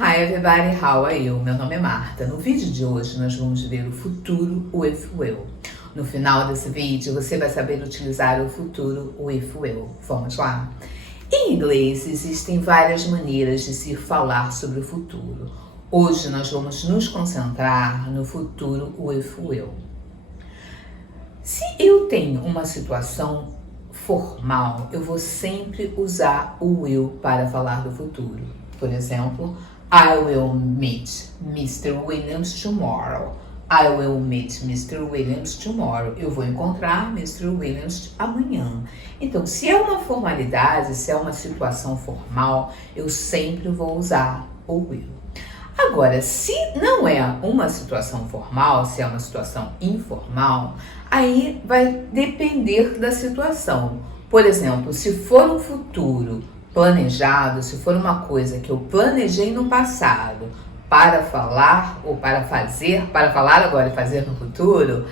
Hi everybody, how are you? Meu nome é Marta. No vídeo de hoje nós vamos ver o futuro with will. No final desse vídeo você vai saber utilizar o futuro with will. Vamos lá? Em inglês existem várias maneiras de se falar sobre o futuro. Hoje nós vamos nos concentrar no futuro with will. Se eu tenho uma situação formal, eu vou sempre usar o will para falar do futuro. Por exemplo, I will meet Mr. Williams tomorrow. I will meet Mr. Williams tomorrow. Eu vou encontrar Mr. Williams amanhã. Então, se é uma formalidade, se é uma situação formal, eu sempre vou usar o will. Agora, se não é uma situação formal, se é uma situação informal, aí vai depender da situação. Por exemplo, se for um futuro planejado, se for uma coisa que eu planejei no passado para falar ou para falar agora e fazer no futuro,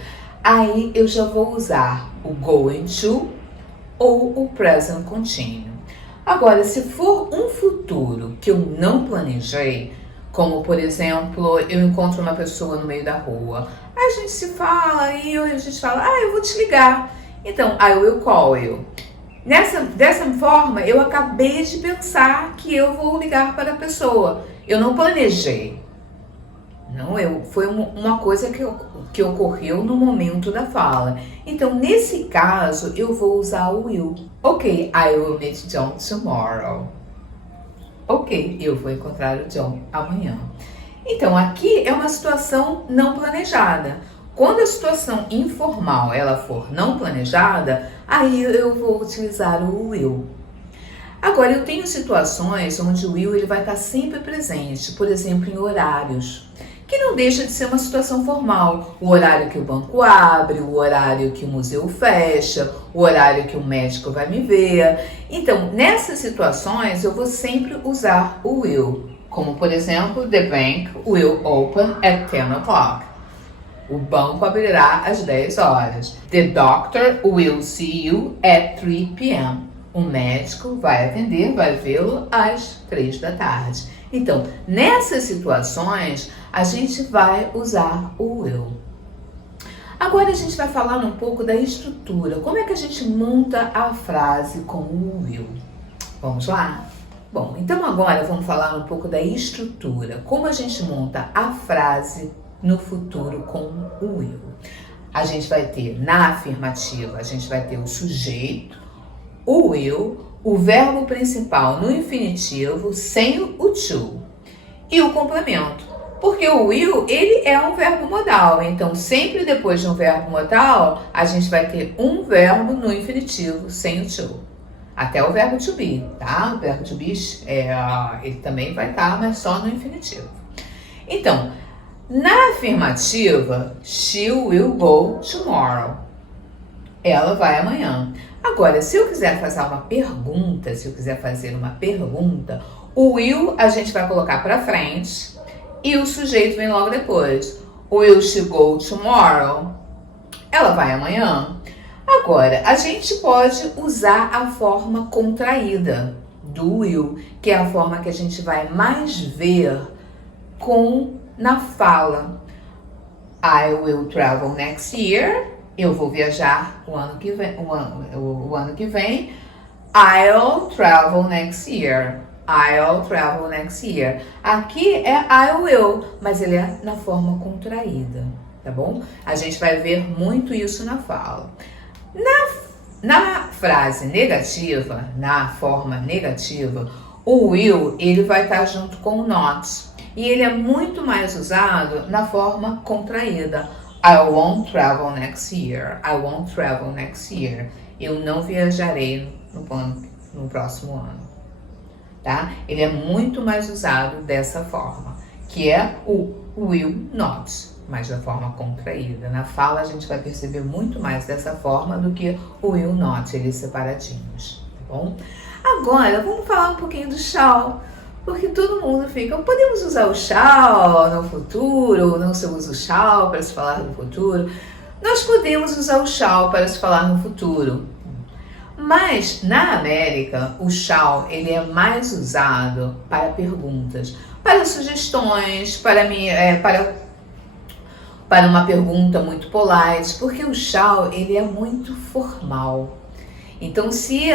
aí eu já vou usar o going to ou o present continuo. Agora, se for um futuro que eu não planejei, como por exemplo, eu encontro uma pessoa no meio da rua, a gente se fala e a gente fala, eu vou te ligar. Então, I will call you. Dessa forma, eu acabei de pensar que eu vou ligar para a pessoa. Eu não planejei. Foi uma coisa que ocorreu no momento da fala. Então, nesse caso, eu vou usar o will. Ok, I will meet John tomorrow. Ok, eu vou encontrar o John amanhã. Então, aqui é uma situação não planejada. Quando a situação informal ela for não planejada, aí eu vou utilizar o will. Agora, eu tenho situações onde o will ele vai estar sempre presente, por exemplo, em horários, que não deixa de ser uma situação formal. O horário que o banco abre, o horário que o museu fecha, o horário que o médico vai me ver. Então, nessas situações, eu vou sempre usar o will. Como, por exemplo, the bank will open at 10 o'clock. O banco abrirá às 10 horas. The doctor will see you at 3 p.m. O médico vai atender, vai vê-lo às 3 da tarde. Então, nessas situações, a gente vai usar o will. Agora a gente vai falar um pouco da estrutura. Como é que a gente monta a frase com o will? Vamos lá? Bom, então agora vamos falar um pouco da estrutura. Como a gente monta a frase no futuro com o will. A gente vai ter na afirmativa, a gente vai ter o sujeito, o will, o verbo principal no infinitivo sem o to e o complemento. Porque o will, ele é um verbo modal, então sempre depois de um verbo modal, a gente vai ter um verbo no infinitivo sem o to. Até o verbo to be, tá? O verbo to be, ele também vai estar, mas só no infinitivo. Então, na afirmativa, she will go tomorrow. Ela vai amanhã. Agora, se eu quiser fazer uma pergunta, o will a gente vai colocar para frente e o sujeito vem logo depois. Will she go tomorrow? Ela vai amanhã. Agora, a gente pode usar a forma contraída do will, que é a forma que a gente vai mais ver na fala. I will travel next year. Eu vou viajar o ano que vem. I'll travel next year. I'll travel next year. Aqui é I will, mas ele é na forma contraída, tá bom? A gente vai ver muito isso na fala. Na frase negativa, na forma negativa, o will ele vai estar junto com o not. E ele é muito mais usado na forma contraída. I won't travel next year. I won't travel next year. Eu não viajarei no próximo ano. Tá? Ele é muito mais usado dessa forma, que é o will not, mas da forma contraída. Na fala a gente vai perceber muito mais dessa forma do que o will not, eles separadinhos, tá bom? Agora, vamos falar um pouquinho do shall. Porque todo mundo fica, podemos usar o shall no futuro, ou não se usa o shall para se falar no futuro? Nós podemos usar o shall para se falar no futuro. Mas na América, o shall ele é mais usado para perguntas. para sugestões, para uma pergunta muito polite, porque o shall ele é muito formal. Então, se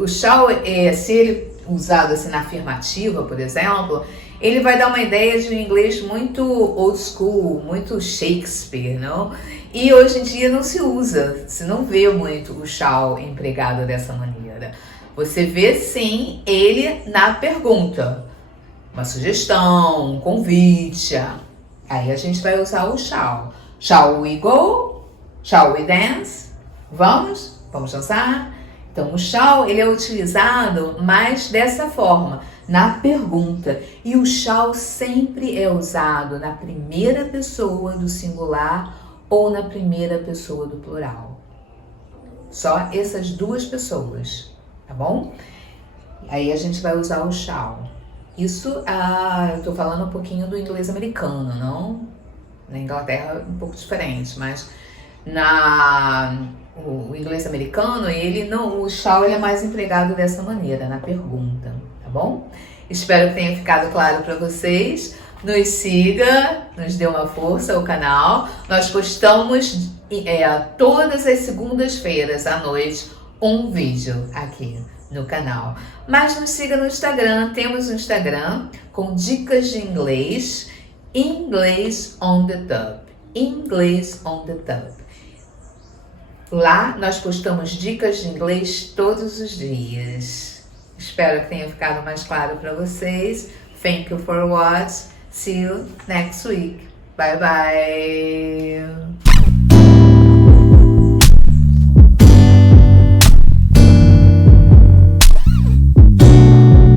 o shall se ele usado assim na afirmativa, por exemplo, ele vai dar uma ideia de um inglês muito old school, muito Shakespeare, não? E hoje em dia não se usa, se não vê muito o shall empregado dessa maneira. Você vê sim ele na pergunta, uma sugestão, um convite. Aí a gente vai usar o shall. Shall we go? Shall we dance? Vamos? Vamos dançar? Então, o shall, ele é utilizado mais dessa forma, na pergunta. E o shall sempre é usado na primeira pessoa do singular ou na primeira pessoa do plural. Só essas duas pessoas, tá bom? Aí a gente vai usar o shall. Isso, eu tô falando um pouquinho do inglês americano, não? Na Inglaterra é um pouco diferente, mas o inglês americano, o shall ele é mais empregado dessa maneira, na pergunta, tá bom? Espero que tenha ficado claro para vocês. Nos siga, nos dê uma força ao canal. Nós postamos todas as segundas-feiras à noite um vídeo aqui no canal. Mas nos siga no Instagram, temos um Instagram com dicas de inglês, English on the Tub, English on the Tub. Lá nós postamos dicas de inglês todos os dias. Espero que tenha ficado mais claro para vocês. Thank you for watching. See you next week. Bye bye.